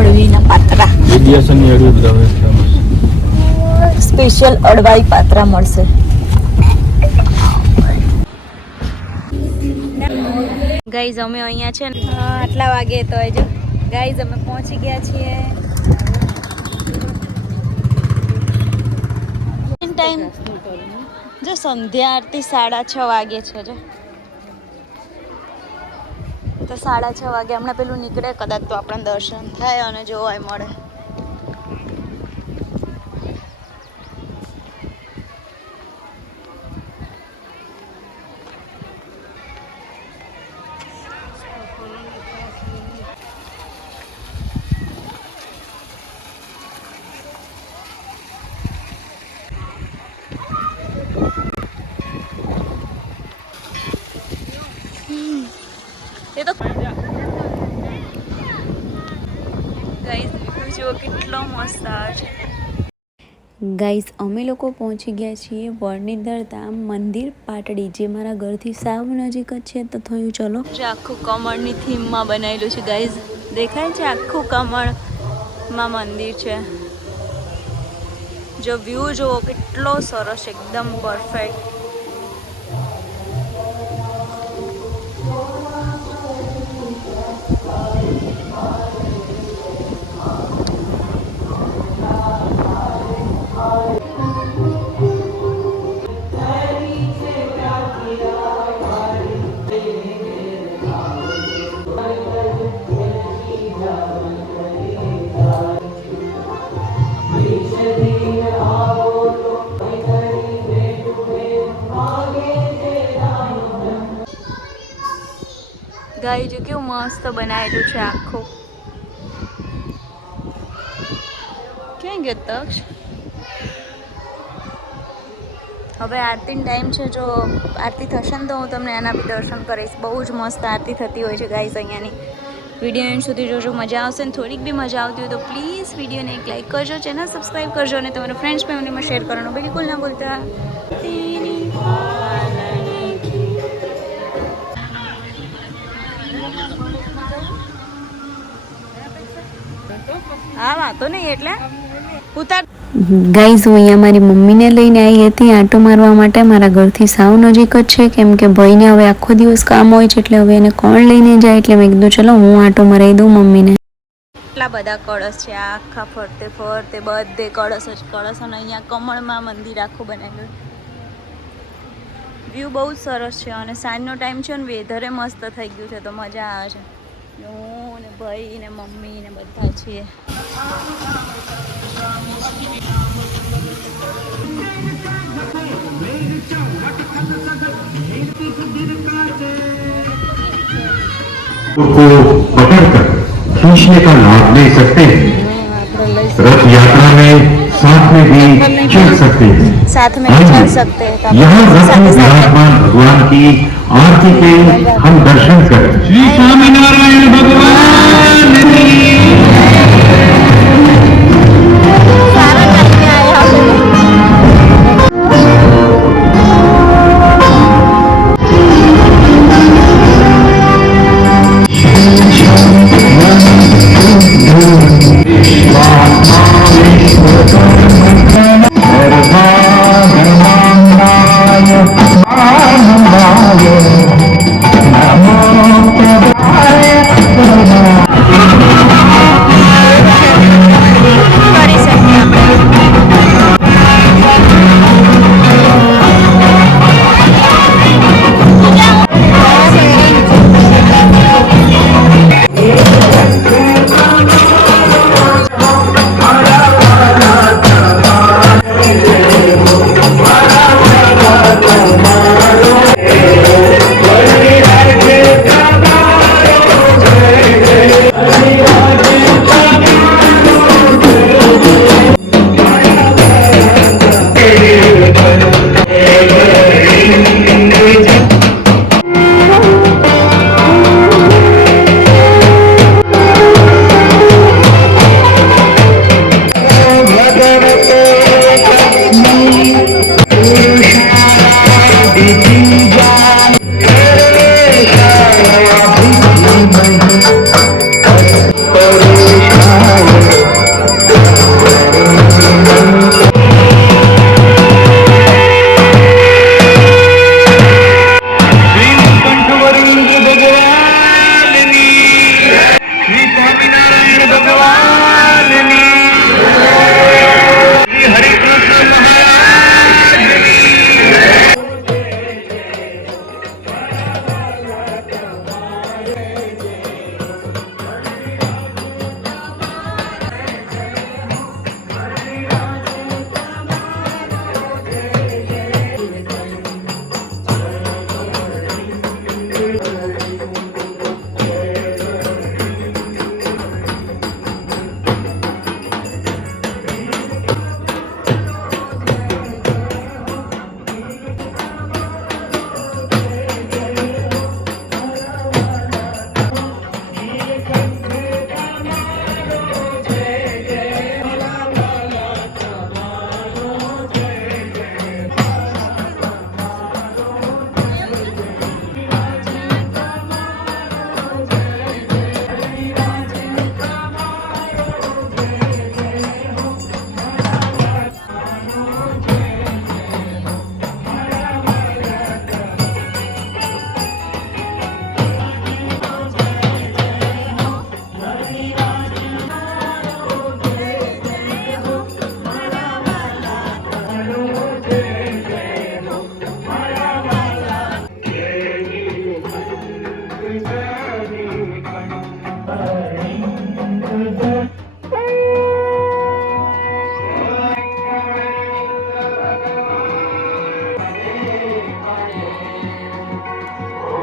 અળવીના પાત્રા સ્પેશિયલ અળવાઈ પાત્રા મળશે. ગાઈઝ અમે અહીંયા છે ને આટલા વાગે તો જો ગાઈઝ અમે પહોંચી ગયા છીએ. ટાઈમ જો સંધ્યા આરતી 6:30 વાગે છે. જો તો 6:30 વાગે હમણાં પેલું નીકળે કદાચ તો આપણને દર્શન થાય અને જોવાય મળે. એ તો ગાઈઝ જો કેટલો મસ્ત આવે છે. ગાઈઝ અમે લોકો પહોંચી ગયા છીએ વરણીધર ધામ મંદિર પાટડી, જે મારા ઘરથી સાવ નજીક જ છે. તો થયું ચલો. જે આખું કમળની થીમમાં બનાવેલું છે ગાઈઝ, દેખાય છે આખું કમળમાં મંદિર છે. જો વ્યૂ જુઓ કેટલો સરસ, એકદમ પરફેક્ટ. ગાઈ જો કેવું મસ્ત બનાવેલું છે આખું. ક્યાં ગયો તક્ષ? હવે આરતીનો ટાઈમ છે. જો આરતી થશે ને તો હું તમને એના બી દર્શન કરીશ. બહુ જ મસ્ત આરતી થતી હોય છે ગાઈસ અહીંયાની. વિડીયો એન્ડ સુધી જોજો, મજા આવશે. ને થોડીક બી મજા આવતી હોય તો પ્લીઝ વિડીયોને એક લાઈક કરજો, ચેનલ સબસ્ક્રાઈબ કરજો અને તમારા ફ્રેન્ડ્સ ફેમિલીમાં શેર કરવાનું બિલકુલ ના ભૂલતા. હા વાતો નહીં એટલે ઉતાર. ગાઈઝ હું અહીંયા મારી મમ્મીને લઈને આવી હતી આંટો મારવા માટે. મારા ઘરથી સાવ નજીક જ છે, કેમ કે ભાઈને હવે આખો દિવસ કામ હોય છે એટલે હવે એને કોણ લઈને જાય, એટલે મેં કીધું ચલો હું આંટો મરાવી દઉં મમ્મીને. એટલા બધા કળશ છે આખા ફરતે ફરતે બધે કળશ જ કળશ. અને અહીંયા કમળમાં મંદિર આખું બનાવેલું. વ્યૂ બહુ જ સરસ છે અને સાંજનો ટાઈમ છે ને વેધરે મસ્ત થઈ ગયું છે તો મજા આવે છે. હું ને ભાઈ ને મમ્મી ને બધા છીએ. को पकड़कर खींचने का लाभ ले सकते हैं. रथ यात्रा में साथ में भी चल सकते हैं. साथ में चल सकते हैं. यहाँ रथ में विराजमान भगवान की आरती के हम दर्शन करें. श्री स्वामीनारायण भगवान Thank you.